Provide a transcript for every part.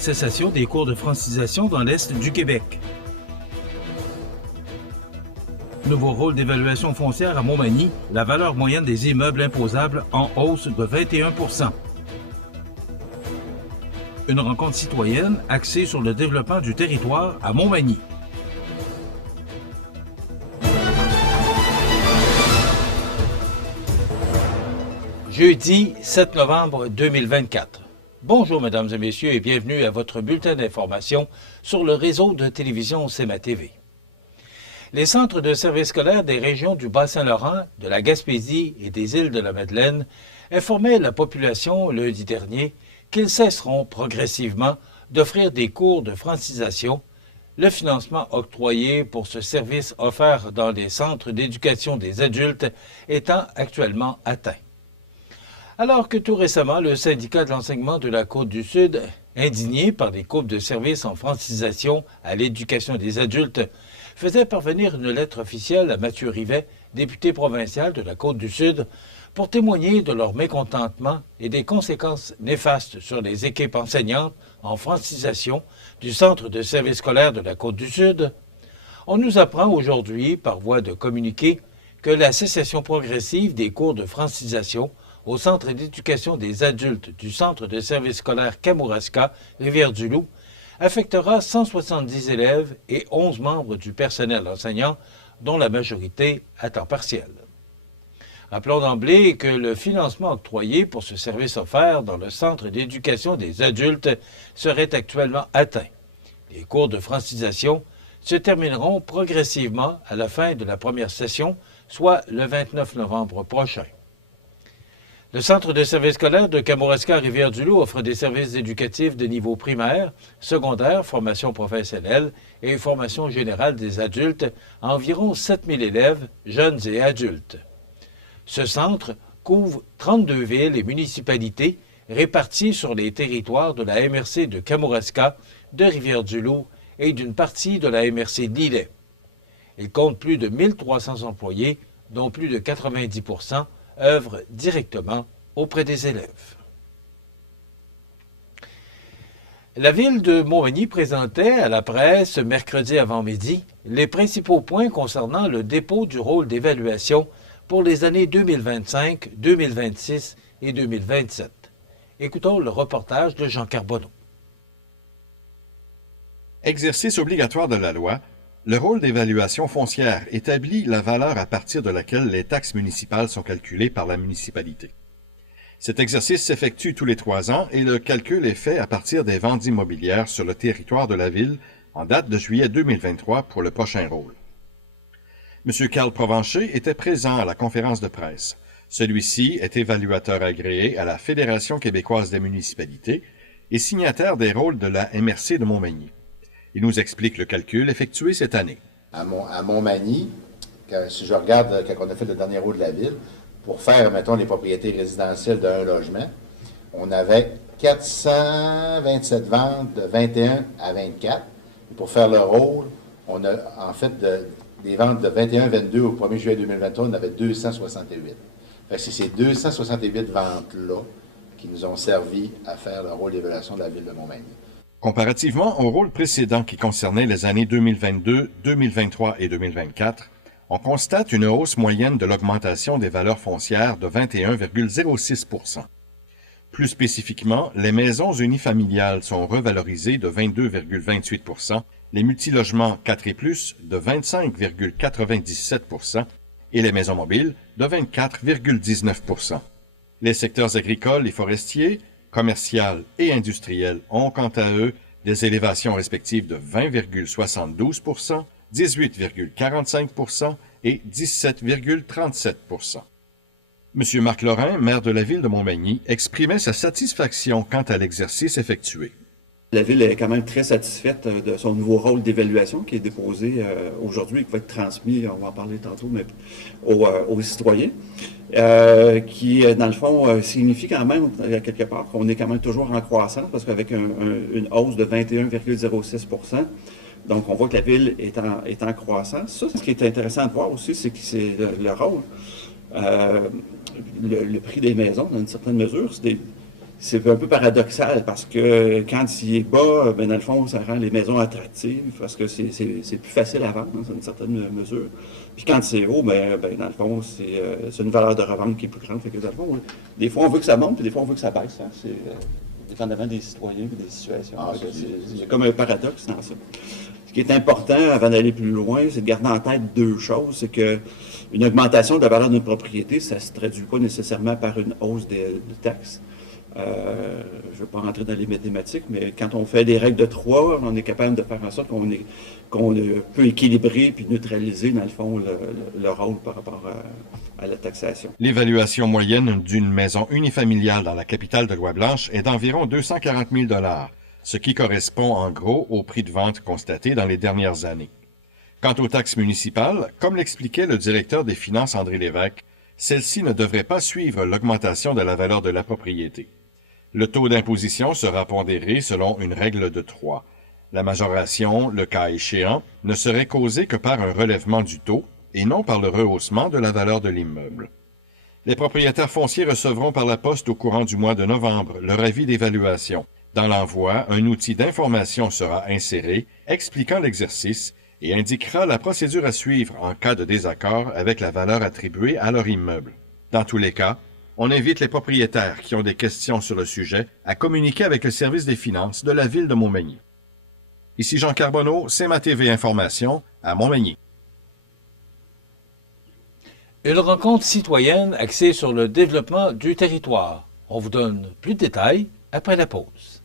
Cessation des cours de francisation dans l'Est du Québec. Nouveau rôle d'évaluation foncière à Montmagny, la valeur moyenne des immeubles imposables en hausse de 21 %. Une rencontre citoyenne axée sur le développement du territoire à Montmagny. Jeudi 7 novembre 2024. Bonjour mesdames et messieurs et bienvenue à votre bulletin d'information sur le réseau de télévision CMA-TV. Les centres de services scolaires des régions du Bas-Saint-Laurent, de la Gaspésie et des îles de la Madeleine informaient la population lundi dernier qu'ils cesseront progressivement d'offrir des cours de francisation, le financement octroyé pour ce service offert dans les centres d'éducation des adultes étant actuellement atteint. Alors que tout récemment, le syndicat de l'enseignement de la Côte-du-Sud, indigné par des coupes de services en francisation à l'éducation des adultes, faisait parvenir une lettre officielle à Mathieu Rivet, député provincial de la Côte-du-Sud, pour témoigner de leur mécontentement et des conséquences néfastes sur les équipes enseignantes en francisation du Centre de services scolaires de la Côte-du-Sud, on nous apprend aujourd'hui, par voie de communiqué, que la cessation progressive des cours de francisation au Centre d'éducation des adultes du Centre de services scolaires Kamouraska, Rivière-du-Loup, affectera 170 élèves et 11 membres du personnel enseignant, dont la majorité à temps partiel. Rappelons d'emblée que le financement octroyé pour ce service offert dans le Centre d'éducation des adultes serait actuellement atteint. Les cours de francisation se termineront progressivement à la fin de la première session, soit le 29 novembre prochain. Le Centre de services scolaires de Kamouraska-Rivière-du-Loup offre des services éducatifs de niveau primaire, secondaire, formation professionnelle et formation générale des adultes à environ 7000 élèves, jeunes et adultes. Ce centre couvre 32 villes et municipalités réparties sur les territoires de la MRC de Kamouraska, de Rivière-du-Loup et d'une partie de la MRC de Lillet. Il compte plus de 1300 employés, dont plus de 90 % œuvrent directement auprès des élèves. La ville de Montmagny présentait à la presse mercredi avant-midi les principaux points concernant le dépôt du rôle d'évaluation pour les années 2025, 2026 et 2027. Écoutons le reportage de Jean Carbonneau. Exercice obligatoire de la loi, le rôle d'évaluation foncière établit la valeur à partir de laquelle les taxes municipales sont calculées par la municipalité. Cet exercice s'effectue tous les 3 ans et le calcul est fait à partir des ventes immobilières sur le territoire de la ville en date de juillet 2023 pour le prochain rôle. M. Carl Provencher était présent à la conférence de presse. Celui-ci est évaluateur agréé à la Fédération québécoise des municipalités et signataire des rôles de la MRC de Montmagny. Il nous explique le calcul effectué cette année. À Montmagny, si je regarde quand on a fait le dernier rôle de la ville, pour faire, mettons, les propriétés résidentielles d'un logement, on avait 427 ventes de 21 à 24. Et pour faire le rôle, on a en fait des ventes de 21-22 au 1er juillet 2023, on avait 268. Fait que c'est ces 268 ventes-là qui nous ont servi à faire le rôle d'évaluation de la ville de Montmagny. Comparativement au rôle précédent qui concernait les années 2022, 2023 et 2024, on constate une hausse moyenne de l'augmentation des valeurs foncières de 21,06 %. Plus spécifiquement, les maisons unifamiliales sont revalorisées de 22,28 %, les multilogements 4 et plus de 25,97 % et les maisons mobiles de 24,19 %. Les secteurs agricoles et forestiers, commercial et industriel ont quant à eux des élévations respectives de 20,72 %, 18,45 % et 17,37 %. M. Marc Lorrain, maire de la ville de Montmagny, exprimait sa satisfaction quant à l'exercice effectué. La Ville est quand même très satisfaite de son nouveau rôle d'évaluation qui est déposé aujourd'hui et qui va être transmis, on va en parler tantôt, mais aux citoyens, qui, dans le fond, signifie quand même, quelque part, qu'on est quand même toujours en croissance, parce qu'avec une hausse de 21,06 %, donc on voit que la Ville est en croissance. Ça, ce qui est intéressant de voir aussi, c'est que c'est le rôle, le prix des maisons, dans une certaine mesure, c'est un peu paradoxal parce que quand il est bas, ben dans le fond, ça rend les maisons attractives parce que c'est plus facile à vendre dans une certaine mesure. Puis quand c'est haut, ben dans le fond, c'est une valeur de revente qui est plus grande. Fait que dans le fond, des fois, on veut que ça monte, puis des fois, on veut que ça baisse. Hein. C'est dépendamment des citoyens et des situations. Il y a comme un paradoxe dans ça. Ce qui est important, avant d'aller plus loin, c'est de garder en tête deux choses. C'est que une augmentation de la valeur d'une propriété, ça ne se traduit pas nécessairement par une hausse de taxes. Je ne vais pas rentrer dans les mathématiques, mais quand on fait des règles de 3, on est capable de faire en sorte qu'on peut équilibrer puis neutraliser, dans le fond, le rôle par rapport à la taxation. L'évaluation moyenne d'une maison unifamiliale dans la capitale de Louis-Blanche est d'environ 240 000 $, ce qui correspond en gros au prix de vente constaté dans les dernières années. Quant aux taxes municipales, comme l'expliquait le directeur des Finances André Lévesque, celles-ci ne devraient pas suivre l'augmentation de la valeur de la propriété. Le taux d'imposition sera pondéré selon une règle de 3. La majoration, le cas échéant, ne serait causée que par un relèvement du taux et non par le rehaussement de la valeur de l'immeuble. Les propriétaires fonciers recevront par la poste au courant du mois de novembre leur avis d'évaluation. Dans l'envoi, un outil d'information sera inséré expliquant l'exercice et indiquera la procédure à suivre en cas de désaccord avec la valeur attribuée à leur immeuble. Dans tous les cas, on invite les propriétaires qui ont des questions sur le sujet à communiquer avec le service des finances de la ville de Montmagny. Ici Jean Carbonneau, CMA-TV Information, à Montmagny. Une rencontre citoyenne axée sur le développement du territoire. On vous donne plus de détails après la pause.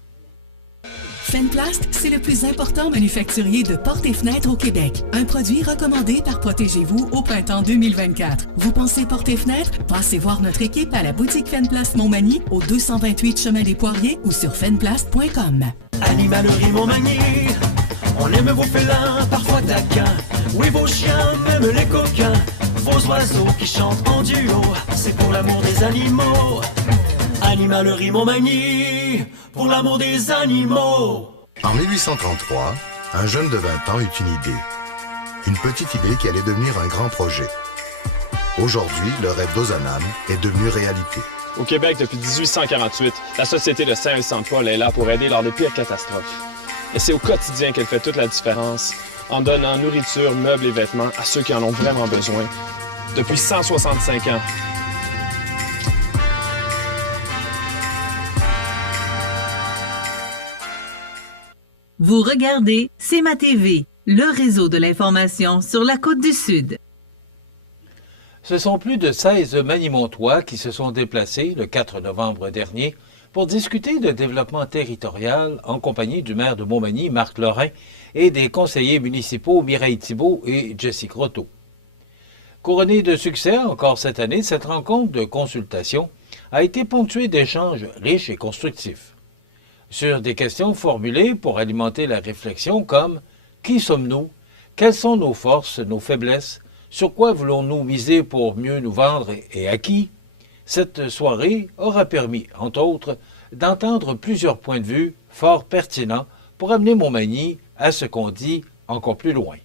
Fenplast, c'est le plus important manufacturier de portes et fenêtres au Québec. Un produit recommandé par Protégez-vous au printemps 2024. Vous pensez portes et fenêtres? Passez voir notre équipe à la boutique Fenplast Montmagny au 228 chemin des Poiriers ou sur fenplast.com. Animalerie Montmagny, on aime vos félins, parfois taquins. Oui, vos chiens, même les coquins. Vos oiseaux qui chantent en duo, c'est pour l'amour des animaux. Animalerie Montmagny, pour l'amour des animaux. En 1833, un jeune de 20 ans eut une idée. Une petite idée qui allait devenir un grand projet. Aujourd'hui, le rêve d'Ozanam est devenu réalité. Au Québec, depuis 1848, la Société de Saint-Vincent-de-Paul est là pour aider lors des pires catastrophes. Et c'est au quotidien qu'elle fait toute la différence, en donnant nourriture, meubles et vêtements à ceux qui en ont vraiment besoin. Depuis 165 ans. Vous regardez CMA-TV, le réseau de l'information sur la Côte-du-Sud. Ce sont plus de 16 Manimontois qui se sont déplacés le 4 novembre dernier pour discuter de développement territorial en compagnie du maire de Montmagny, Marc Lorrain, et des conseillers municipaux Mireille Thibault et Jessie Croteau. Couronnée de succès encore cette année, cette rencontre de consultation a été ponctuée d'échanges riches et constructifs. Sur des questions formulées pour alimenter la réflexion comme « Qui sommes-nous? Quelles sont nos forces, nos faiblesses? Sur quoi voulons-nous miser pour mieux nous vendre et à qui ?» Cette soirée aura permis, entre autres, d'entendre plusieurs points de vue fort pertinents pour amener Montmagny à ce qu'on dit encore plus loin.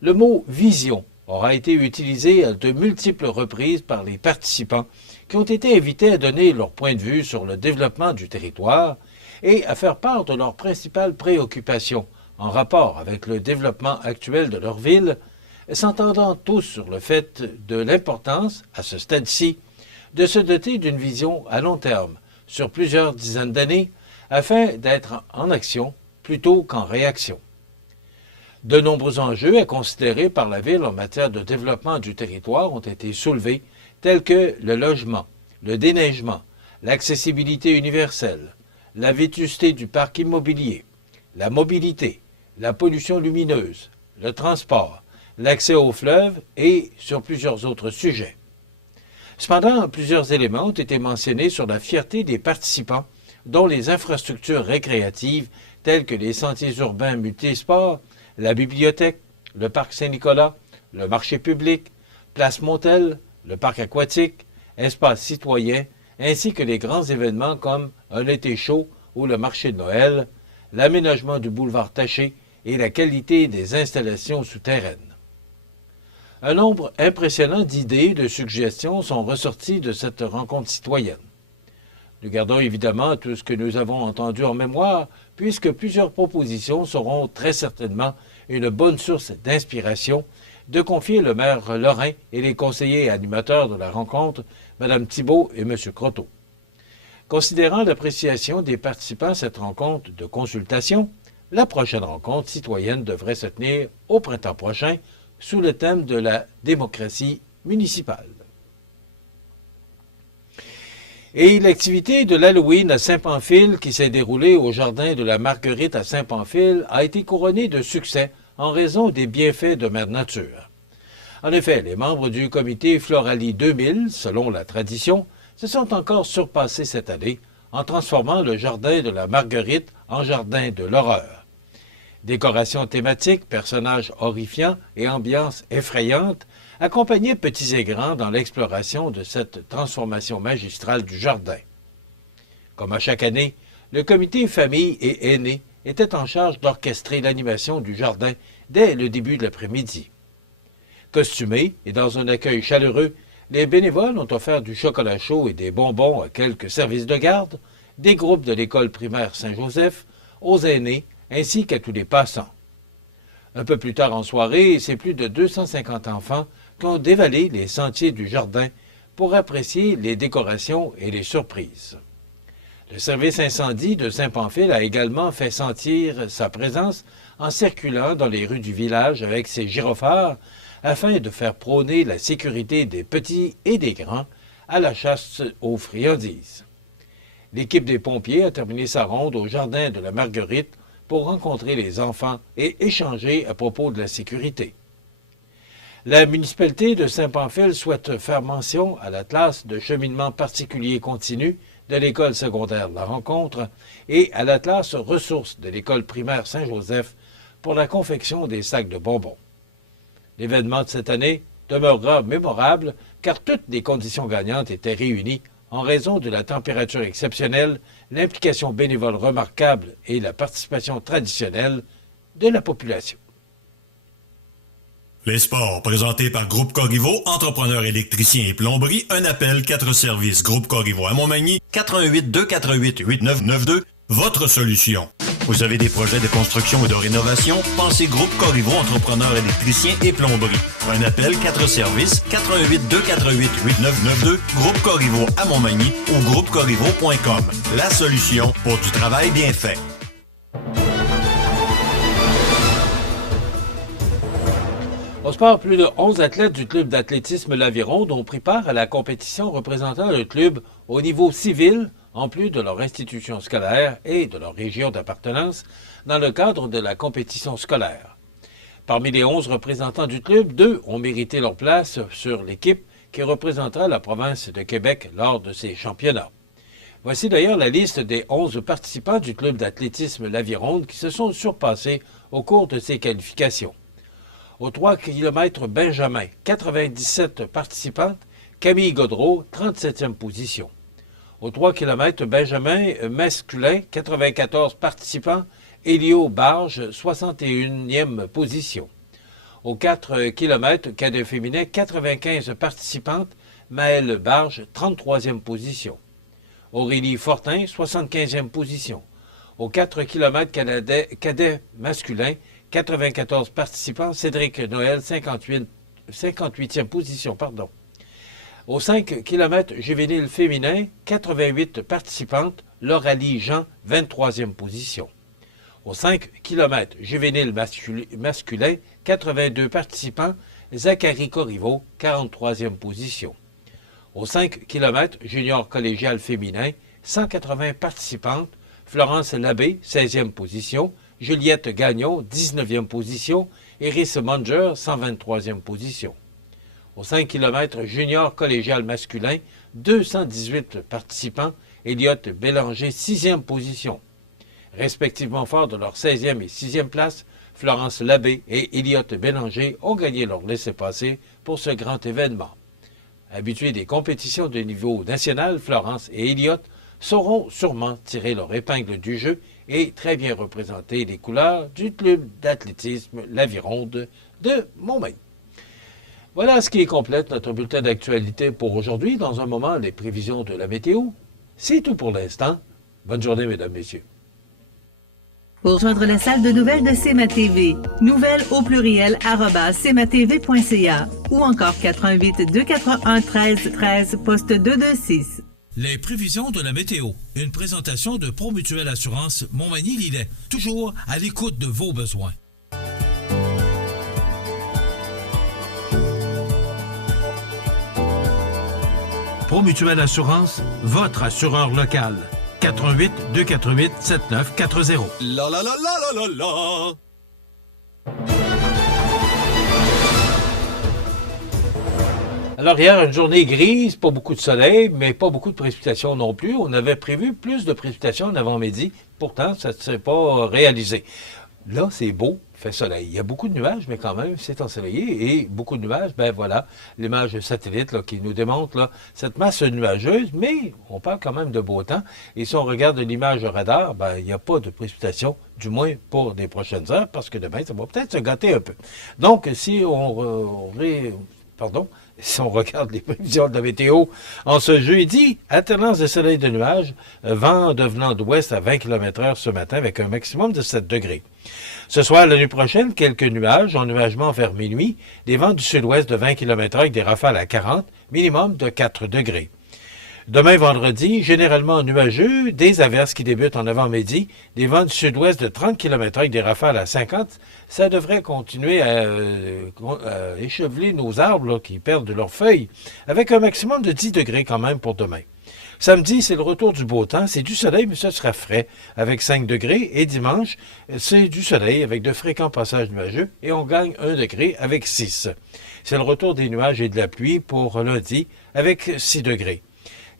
Le mot « vision » aura été utilisé à de multiples reprises par les participants qui ont été invités à donner leur point de vue sur le développement du territoire et à faire part de leurs principales préoccupations en rapport avec le développement actuel de leur ville, s'entendant tous sur le fait de l'importance, à ce stade-ci, de se doter d'une vision à long terme, sur plusieurs dizaines d'années, afin d'être en action plutôt qu'en réaction. De nombreux enjeux à considérer par la Ville en matière de développement du territoire ont été soulevés, tels que le logement, le déneigement, l'accessibilité universelle, la vétusté du parc immobilier, la mobilité, la pollution lumineuse, le transport, l'accès aux fleuves et sur plusieurs autres sujets. Cependant, plusieurs éléments ont été mentionnés sur la fierté des participants, dont les infrastructures récréatives telles que les sentiers urbains multisports, la bibliothèque, le parc Saint-Nicolas, le marché public, Place Montel, le parc aquatique, espace citoyen, ainsi que les grands événements comme un été chaud ou le marché de Noël, l'aménagement du boulevard Taché et la qualité des installations souterraines. Un nombre impressionnant d'idées et de suggestions sont ressorties de cette rencontre citoyenne. Nous gardons évidemment tout ce que nous avons entendu en mémoire, puisque plusieurs propositions seront très certainement une bonne source d'inspiration, de confier le maire Lorrain et les conseillers et animateurs de la rencontre, Mme Thibault et M. Croteau. Considérant l'appréciation des participants à cette rencontre de consultation, la prochaine rencontre citoyenne devrait se tenir au printemps prochain sous le thème de la démocratie municipale. Et l'activité de l'Halloween à Saint-Pamphile qui s'est déroulée au jardin de la Marguerite à Saint-Pamphile a été couronnée de succès en raison des bienfaits de Mère Nature. En effet, les membres du comité Floralie 2000, selon la tradition, se sont encore surpassés cette année en transformant le jardin de la Marguerite en jardin de l'horreur. Décorations thématiques, personnages horrifiants et ambiance effrayante accompagnaient petits et grands dans l'exploration de cette transformation magistrale du jardin. Comme à chaque année, le comité famille et aînés était en charge d'orchestrer l'animation du jardin dès le début de l'après-midi. Costumés et dans un accueil chaleureux, les bénévoles ont offert du chocolat chaud et des bonbons à quelques services de garde, des groupes de l'école primaire Saint-Joseph, aux aînés ainsi qu'à tous les passants. Un peu plus tard en soirée, c'est plus de 250 enfants qui ont dévalé les sentiers du jardin pour apprécier les décorations et les surprises. Le service incendie de Saint-Pamphile a également fait sentir sa présence en circulant dans les rues du village avec ses gyrophares afin de faire prôner la sécurité des petits et des grands à la chasse aux friandises. L'équipe des pompiers a terminé sa ronde au jardin de la Marguerite pour rencontrer les enfants et échanger à propos de la sécurité. La municipalité de Saint-Pamphile souhaite faire mention à la classe de cheminement particulier continu de l'école secondaire La Rencontre et à la classe ressources de l'école primaire Saint-Joseph pour la confection des sacs de bonbons. L'événement de cette année demeurera mémorable car toutes les conditions gagnantes étaient réunies en raison de la température exceptionnelle, l'implication bénévole remarquable et la participation traditionnelle de la population. Les sports, présentés par Groupe Corriveau, entrepreneurs électriciens et plomberie, un appel, 4 services. Groupe Corriveau à Montmagny, 88 248 8992, votre solution. Vous avez des projets de construction ou de rénovation? Pensez Groupe Corriveau, entrepreneurs électriciens et plomberie. Un appel, 4 services, 88 248 8992, Groupe Corriveau à Montmagny ou groupecorriveau.com. La solution pour du travail bien fait. Au sport, plus de 11 athlètes du club d'athlétisme L'Aviron ont pris part à la compétition représentant le club au niveau civil, en plus de leur institution scolaire et de leur région d'appartenance, dans le cadre de la compétition scolaire. Parmi les 11 représentants du club, 2 ont mérité leur place sur l'équipe qui représentera la province de Québec lors de ces championnats. Voici d'ailleurs la liste des 11 participants du club d'athlétisme L'Aviron qui se sont surpassés au cours de ces qualifications. Au 3 km Benjamin, 97 participantes, Camille Godreau, 37e position. Au 3 km Benjamin masculin, 94 participants, Élio Barge, 61e position. Au 4 km cadet féminin, 95 participantes, Maëlle Barge, 33e position. Aurélie Fortin, 75e position. Au 4 km cadet masculin, 94 participants, Cédric Noël, 58e position. Au 5 km juvénile féminin, 88 participantes, Lauralie Jean, 23e position. Au 5 km juvénile masculin, 82 participants, Zachary Corriveau, 43e position. Au 5 km junior collégial féminin, 180 participantes, Florence Labbé, 16e position, Juliette Gagnon, 19e position, Iris Munger, 123e position. Au 5 km junior collégial masculin, 218 participants, Elliot Bélanger, 6e position. Respectivement forts de leur 16e et 6e place, Florence Labbé et Elliot Bélanger ont gagné leur laissez-passer pour ce grand événement. Habitués des compétitions de niveau national, Florence et Elliot sauront sûrement tirer leur épingle du jeu et très bien représenter les couleurs du club d'athlétisme L'Aviron de Montmagny. Voilà ce qui complète notre bulletin d'actualité pour aujourd'hui. Dans un moment, les prévisions de la météo C'est tout pour l'instant. Bonne journée, mesdames, messieurs. Pour joindre la salle de nouvelles de CMA-TV, nouvelles au pluriel @cmatv.ca ou encore 88 281 13 13 poste 226. Les prévisions de la météo. Une présentation de Promutuelle Assurance Montmagny-Lillet. Toujours à l'écoute de vos besoins. Promutuelle Assurance, votre assureur local. 88 248 7940. La la la la la la la. Alors hier, une journée grise, pas beaucoup de soleil, mais pas beaucoup de précipitations non plus. On avait prévu plus de précipitations en avant-midi. Pourtant, ça ne s'est pas réalisé. Là, c'est beau, il fait soleil. Il y a beaucoup de nuages, mais quand même, c'est ensoleillé. Et beaucoup de nuages, ben voilà, l'image satellite là, qui nous démontre là, cette masse nuageuse, mais on parle quand même de beau temps. Et si on regarde l'image radar, ben, il n'y a pas de précipitation, du moins pour les prochaines heures, parce que demain, ça va peut-être se gâter un peu. Donc, si si on regarde les prévisions de la météo, en ce jeudi, alternance de soleil et de nuages, vent devenant d'ouest à 20 km/h ce matin avec un maximum de 7 degrés. Ce soir, la nuit prochaine, quelques nuages, ennuagement vers minuit, des vents du sud-ouest de 20 km/h avec des rafales à 40, minimum de 4 degrés. Demain, vendredi, généralement nuageux, des averses qui débutent en avant-midi, des vents du sud-ouest de 30 km/h avec des rafales à 50. Ça devrait continuer à écheveler nos arbres là, qui perdent de leurs feuilles, avec un maximum de 10 degrés quand même pour demain. Samedi, c'est le retour du beau temps. C'est du soleil, mais ce sera frais, avec 5 degrés. Et dimanche, c'est du soleil, avec de fréquents passages nuageux, et on gagne 1 degré avec 6. C'est le retour des nuages et de la pluie pour lundi, avec 6 degrés.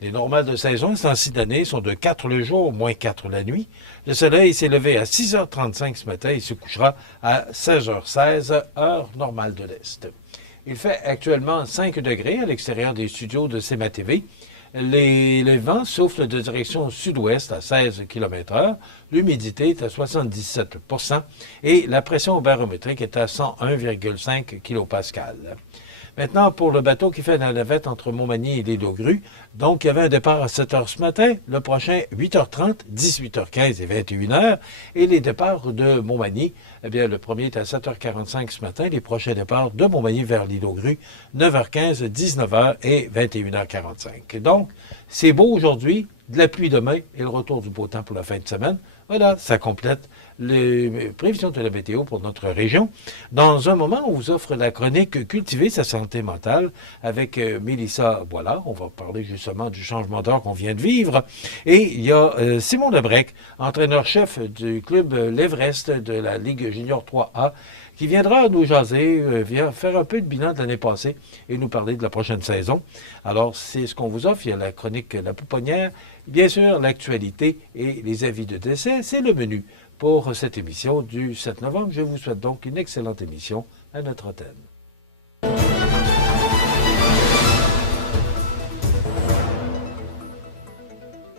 Les normales de saison, ce temps-ci d'année, sont de 4 le jour, moins 4 la nuit. Le soleil s'est levé à 6h35 ce matin et se couchera à 16h16, heure normale de l'Est. Il fait actuellement 5 degrés à l'extérieur des studios de CMA-TV. Les vents soufflent de direction sud-ouest à 16 km/h. L'humidité est à 77 % et la pression barométrique est à 101,5 kPa. Maintenant, pour le bateau qui fait la navette entre Montmagny et l'île aux Grues, donc il y avait un départ à 7 h ce matin, le prochain 8h30, 18h15 et 21h, et les départs de Montmagny, eh bien le premier est à 7h45 ce matin, les prochains départs de Montmagny vers l'île aux Grues, 9h15, 19h et 21h45. Donc, c'est beau aujourd'hui, de la pluie demain et le retour du beau temps pour la fin de semaine. Voilà, ça complète les prévisions de la météo pour notre région. Dans un moment, on vous offre la chronique « Cultiver sa santé mentale » avec Mélissa Boilard. On va parler justement du changement d'heure qu'on vient de vivre. Et il y a Simon Lebrec, entraîneur-chef du club l'Everest de la Ligue Junior 3A, qui viendra nous jaser, faire un peu de bilan de l'année passée et nous parler de la prochaine saison. Alors, c'est ce qu'on vous offre. Il y a la chronique La Pouponnière, bien sûr, l'actualité et les avis de décès. C'est le menu pour cette émission du 7 novembre. Je vous souhaite donc une excellente émission à notre antenne.